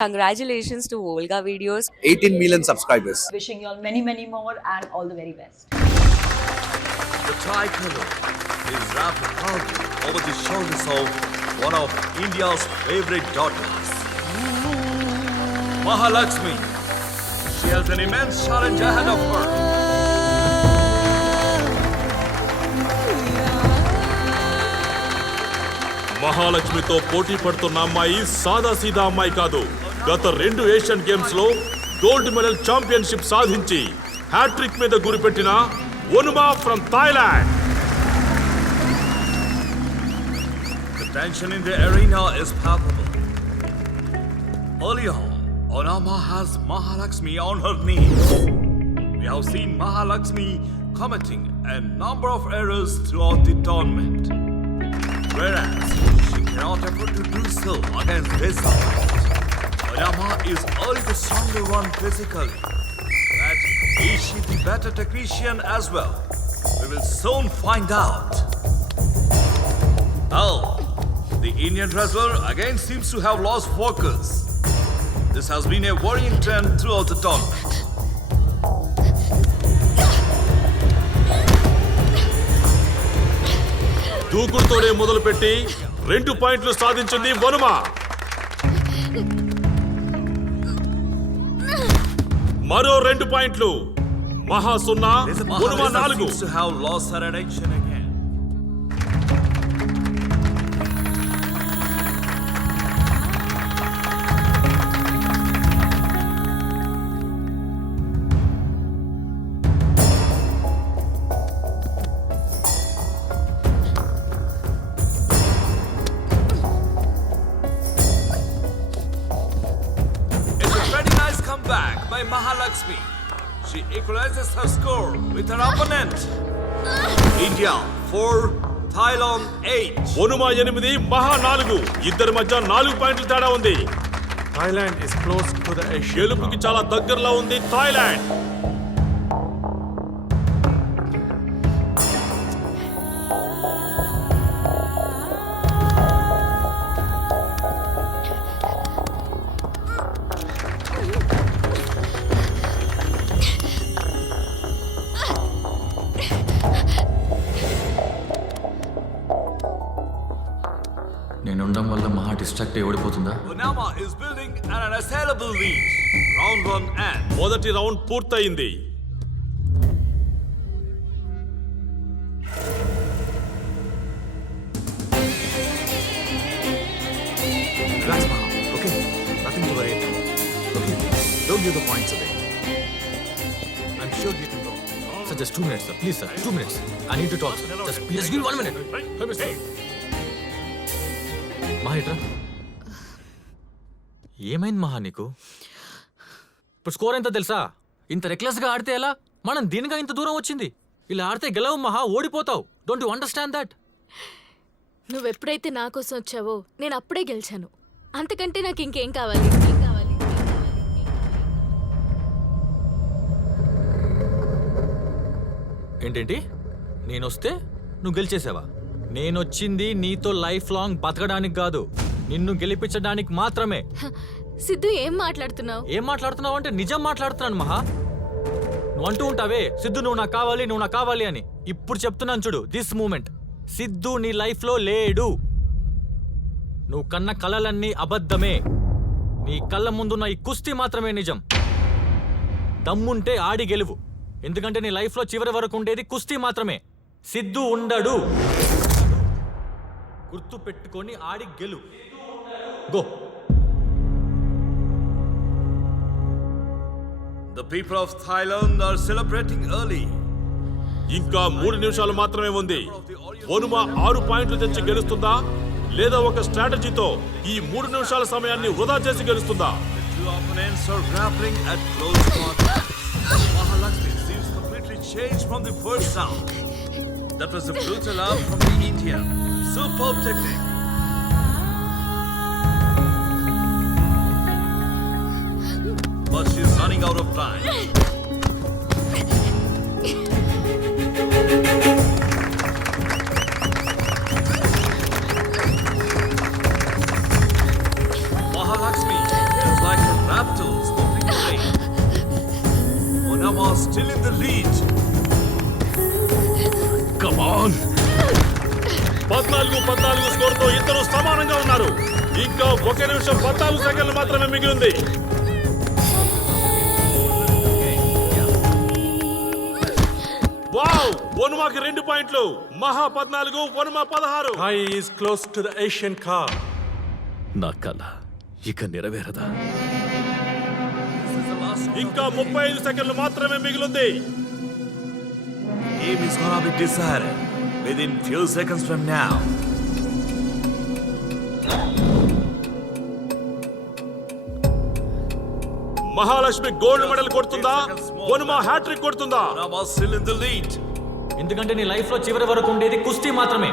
Congratulations to Volga Videos. 18 million subscribers. Wishing you all many, many more and all the very best. The tricolor is wrapped proudly over the shoulders of one of India's favorite daughters, Mahalakshmi. She has an immense challenge ahead of her. మహాలక్ష్మితో పోటీ పడుతున్న అమ్మాయి సాదా సీదా అమ్మాయి కాదు. గత 2 Asian Games లో గోల్డ్ మెడల్ ఛాంపియన్షిప్ సాధించి హ్యాట్రిక్ మీద గురిపెట్టిన వనుమా from Thailand. The tension in the arena is palpable. Early on, Onama has Mahalakshmi on her knees. We have seen Mahalakshmi committing a number of errors throughout the tournament, whereas she cannot afford to do so against this opponent. Onama is only the stronger one physically, but is she the better technician as well? We will soon find out. Oh, the Indian wrestler again seems to have lost focus. This has been a worrying trend throughout the tournament. దూకుడుతోనే మొదలుపెట్టి 2 పాయింట్లు సాధించింది వనుమా. మరో 2 పాయింట్లు. మహా 0, వనుమా 4. Seems to have lost her attention again. Comeback by Mahalakshmi. She equalizes her score with her opponent. India 4, Thailand 8. వనుమా 8, మహా 4. ఇద్దరి మధ్య 4 పాయింట్ల తేడా ఉంది. Thailand is close to the Asian గెలుపుకి చాలా దగ్గరలో ఉంది థాయిలాండ్. నేను ఉండడం వల్ల మహా డిస్ట్రాక్ట్ అయి ఓడిపోతుందా? Onama is building an unassailable lead. Round 1 ends. మొదటి రౌండ్ పూర్తయింది. Relax, Maha. Okay? Nothing to worry about. Okay? Don't give the points away. I'm sure you can go. Sir, just 2 minutes, sir. Please, sir. 2 minutes. I need to talk, sir. Just give me 1 minute. మహా ఇట్రా. ఏమైంది మహా నీకు? ఇప్పుడు స్కోర్ ఎంత తెలుసా? ఇంత రెక్లెస్గా ఆడితే ఎలా? మనం దీనిగా ఇంత దూరం వచ్చింది. ఇలా ఆడితే గెలవు మహా, ఓడిపోతావు. Don't you understand that? నువ్వెప్పుడైతే నా కోసం వచ్చావో నేను అప్పుడే గెలిచాను. అంతకంటే నాకు ఇంకేం కావాలి? ఏంటేంటి? నేనొస్తే నువ్వు గెలిచేసావా? నేనొచ్చింది నీతో లైఫ్ లాంగ్ బతకడానికి కాదు, నిన్ను గెలిపించడానికి మాత్రమే. సిద్ధు ఏం మాట్లాడుతున్నావు? ఏం మాట్లాడుతున్నావు అంటే నిజం మాట్లాడుతున్నాను మహా. నువ్వు అంటూ ఉంటావే సిద్ధు నువ్వు నాకు కావాలి, నువ్వు నాకు కావాలి అని. ఇప్పుడు చెప్తున్నాను చూడు, దిస్ మూమెంట్ సిద్ధు నీ లైఫ్లో లేడు. నువ్వు కన్న కలలన్నీ అబద్ధమే. నీ కళ్ళ ముందున్న ఈ కుస్తీ మాత్రమే నిజం. దమ్ముంటే ఆడి గెలువు, ఎందుకంటే నీ లైఫ్లో చివరి వరకు ఉండేది కుస్తీ మాత్రమే. సిద్ధు ఉండడు. గుర్తు పెట్టుకొని ఆడి గెలు. Go. The people of Thailand are celebrating early. ఇంకా 3 నిమిషాలు మాత్రమే ఉంది. వనుమా 6 పాయింట్లు తెచ్చి గెలుస్తుందా, లేదా ఒక స్ట్రాటజీతో ఈ 3 నిమిషాల సమయాన్ని వృధా చేసి గెలుస్తుందా? The two opponents are grappling at close quarters. Mahalakshmi seems completely changed from the first round. That was a brutal love from the Indian. Superb technique. But she's running out of time. still in the lead. Come on. 14 స్కోర్తో ఇద్దరు సమానంగా ఉన్నారు. ఇంకా 1 నిమిషం 14 సెకండ్లు మాత్రమే మిగిలింది. వావ్! వనుమాకి 2 పాయింట్లు. మహా 14, వనుమా 16. Thai is close to the Asian Cup. నా కళ ఇక నెరవేరదా? ఇంకా 35 సెకండ్లు మాత్రమే మిగిలింది. Game is gonna be decided within few seconds from now. Mahalakshmi gold medal కొడుతుందా? వనుమా హ్యాట్రిక్ కొడుతుందా? Now still in the lead. ఎందుకంటే నీ లైఫ్ లో చివరి వరకు ఉండేది కుస్తీ మాత్రమే.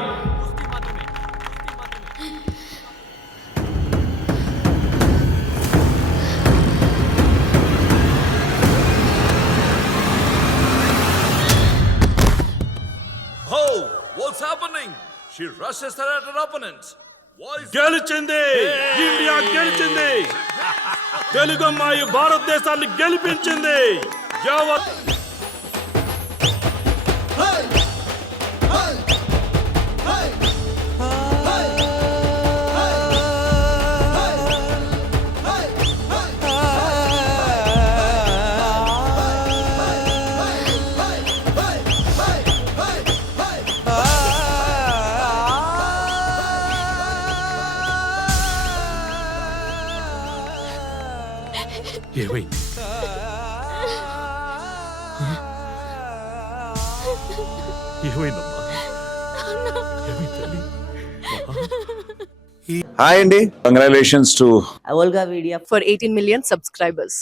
Oh, what's happening? She rushes her at her opponent. What is గెలిచింది! ఇండియా గెలిచింది! తెలుగు అమ్మాయి భారతదేశాన్ని గెలిపించింది. యావత్ ఏమైంది? ఏమైందమ్మా? ఏమైంది తల్లి? హాయ్ అండి, congratulations to Olga Vidya For 18 million subscribers.